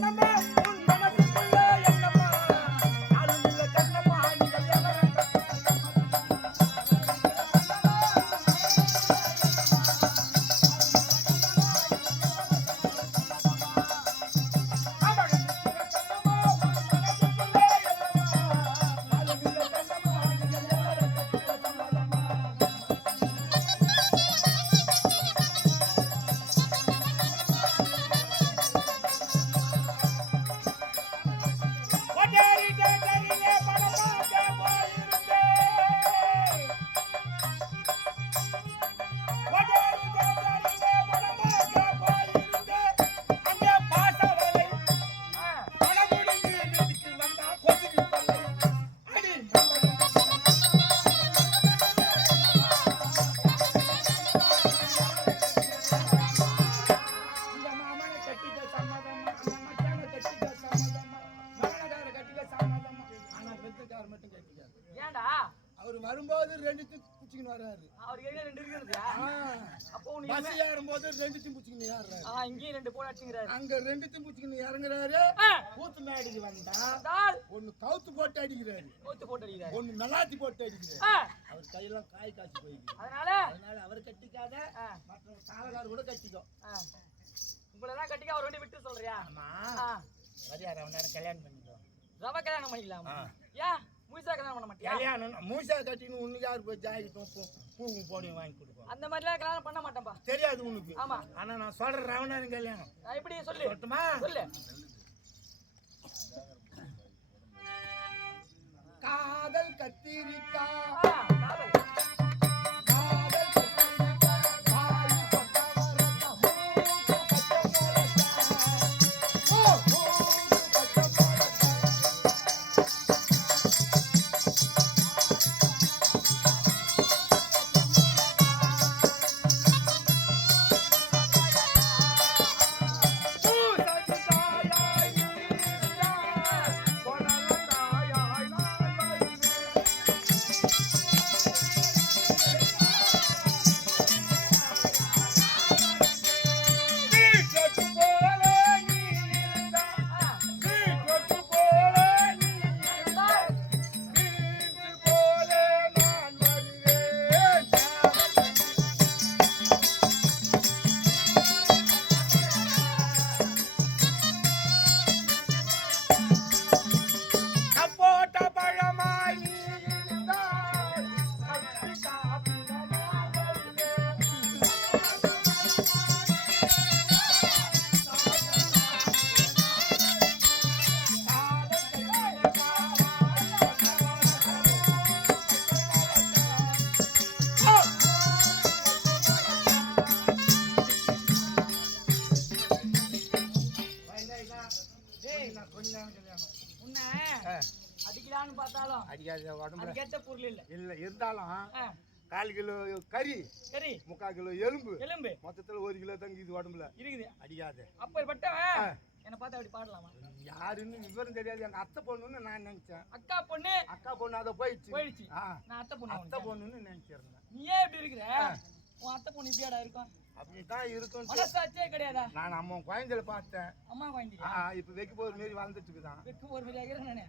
Tá Namah. மட்டும் கட்டிக்காது. ஏன்டா? அவர் வரும்போது ரெண்டுத்தையும் புடிச்சுக்கின்னு வர்றாரு. அவர் ஏரியா ரெண்டு இருக்குது ஆ, அப்போ பஸ் ஏறும்போது ரெண்டுத்தையும் புடிச்சுக்கின்னு ஏறுறாரு. ஆ இங்கேயும் ரெண்டு போட அடிச்சுங்கிறாரு அங்க ரெண்டுத்தையும் புடிச்சுக்கின்னு இறங்குறாரு. கூத்து மேடைக்கு வந்தா ஒண்ணு கவுத்து போட்டு அடிக்கிறாரு. கோத்து போட்டு அடிக்கிறாரு. ஒண்ணு நலாத்தி போட்டு அடிக்கிறாரு. அவர் கையெல்லாம் காய் காய்ச்சி போயிருக்கு அதனால? அதனால அவர் கட்டிக்காத மற்ற சாலகார் கூட கட்டிக்கோ ஆ. உங்களை தான் கட்டிக்க அவர் ரெண்டு விட்டு சொல்றியா? ஆமா. ஆ, வரியார அவனால கல்யாணம் பண்ணிக்கோ. ரவ கல்யாணம் பண்ணிக்கலாம். ஏன் முழுசா கல்யாணம் பண்ண மாட்டியா? கல்யாணம் மூசா கட்டின்னு உனக்கு யார் போய் ஜாக்கெட்டும் பூவும் போனையும் வாங்கி கொடுப்போம். அந்த மாதிரிலாம் கல்யாணம் பண்ண மாட்டேன்ப்பா தெரியாது உனக்கு. ஆமா. ஆனா நான் சொல்ற ரவணாரும் கல்யாணம். எப்படி சொல்லு. சொல்லட்டுமா? சொல்லு. காதல் கத்திரிக்கா உடம்புல அது கெட்ட பொருள் இல்ல. இல்ல இருந்தாலும் கால் கிலோ கறி சரி முக்கால் கிலோ எலும்பு. எலும்பு. மொத்தத்துல ஒரு கிலோ தங்குது உடம்புல. இருக்குது. அடிக்காத. அப்பேற்பட்டவன் என்னை பார்த்து அப்படி பாடலாமா? யாருன்னு விவரம் தெரியாது. எங்க அத்தை பொண்ணுன்னு நான் நினைச்சேன். அக்கா பொண்ணு? அக்கா பொண்ணு அதை போயிடுச்சு. போயிடுச்சு. நான் அத்தை பொண்ணு அத்தை. பொண்ணுன்னு நினைச்சிருந்தேன். நீ ஏன் இப்படி இருக்கிற? உன் அத்தை பொண்ணு இப்படியாடா இருக்கும்? அப்படிதான் இருக்கும் மனசாச்சே கிடையாதா? நான் அம்மா குழந்தையில பார்த்தேன். அம்மா ஆ, குழந்தையா இப்ப வைக்க போற மாரி வளர்ந்துட்டு இருக்குதான். வெக்கு ஒரு மாதிரி ஆகிறேன் நானே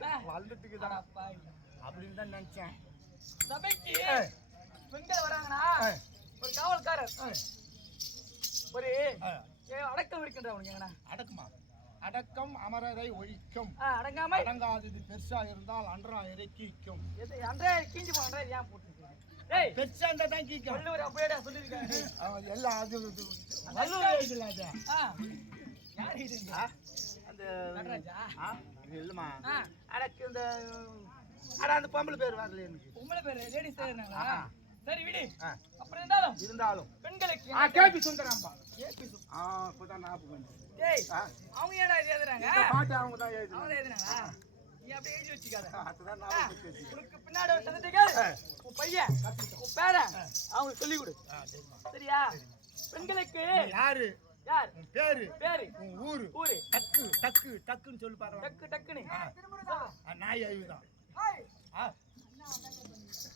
வளர்ந்துட்டு. அப்படின்னு தான் நினைச்சேன். சபைக்கு. பெண்கள் வராங்கன்னா. ஒரு காவல்காரர். ஒரு அடக்கம் இருக்கின்ற அவனுக்கு அடக்குமா? அடக்கம் அமரரை ஒழிக்கும். அடங்காமை அடங்காதது பெருசா இருந்தால் அன்றாயிரை கீக்கும் எது அன்றே கீஞ்சி போ அன்றே ஏன் போட்டு பெருசா இருந்தா தான் கீக்கும் வள்ளுவர் அப்படியே சொல்லியிருக்காரு. எல்லாம் அது. வள்ளுவர். ஆ. யார் இது அந்த நடராஜா? இல்லம்மா. அடக்கு இந்த அட அந்த பொம்பளை பேர் வரல எனக்கு. உங்களை பேரு லேடிஸ் இருந்தாங்களா. சரி விடு. அப்புறம் இருந்தாலும் இருந்தாலும். பெண்களுக்கு ஆ கேபி சுந்தராம்பா. சு- ஆ இப்பதான் ஞாபகம். டேய் அவங்க ஏடா இது எழுதுறாங்க? பாட்டு அவங்க தான் எழுதுனாங்க. அவங்க எழுதுனாங்களா நீ அப்படியே எழுதி வச்சுக்காத. அதுதான் ஞாபகம். உனக்கு பின்னாடி ஒரு சந்ததிகள் உன் பையன் உன் பேரன் அவங்களுக்கு சொல்லிக் கொடு. சரியா? பெண்களுக்கு யாரு? யார்? உன் பேரு? பேரு? உன் ஊரு? ஊரு. டக்கு டக்கு டக்குன்னு சொல்லி பாரு. டக்கு டக்குன்னு. நாய் அழிவுதான்